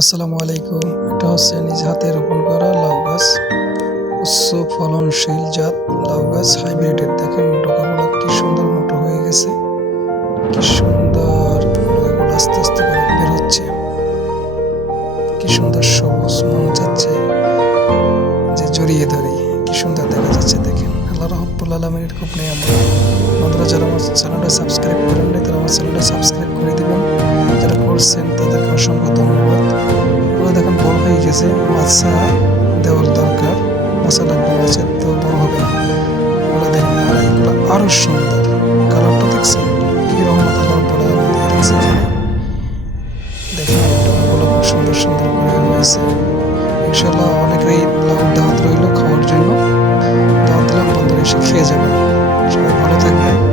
আসসালামু আলাইকুম। এটা হচ্ছে নিজ হাতে রোপণ করা লাউ গাছ। উচ্চ ফলনশীল জাত লাউ গাছ। হাইব্রিডের দেখেন ডোকাগুলো কি সুন্দর মোটো হয়ে গেছে। কি সুন্দর ডোকাগুলো আস্তে আস্তে করে বের হচ্ছে। কি সুন্দর সবুজ মন যাচ্ছে যে জড়িয়ে ধরি কি সুন্দর দেখা যাচ্ছে দেখেন। আল্লাহ রহব্বুল আলমিনের খুব নিয়ম বন্ধুরা, যারা আমার চ্যানেলটা সাবস্ক্রাইব করেন নাই তারা আমার চ্যানেলটা সাবস্ক্রাইব করে দিবেন। করছেন তাদেরকে অসংখ্য ধন্যবাদ এগুলো দেখেন বড় হয়ে গেছে মাছা দেওয়ার দরকার মাছা লাগবে মাছের তো বড় হবে না। দেখেন এগুলো আরও সুন্দর। কালারটা দেখছেন কি রহমত আল্লাহ রাখছে এখানে দেখেন সুন্দর সুন্দর করে হয়েছে। ইনশাল্লাহ অনেকেরই লাউ দাওয়াত রইল খাওয়ার জন্য। দাওয়াত দিলাম বন্ধুরা এসে খেয়ে যাবেন সবাই ভালো থাকবেন।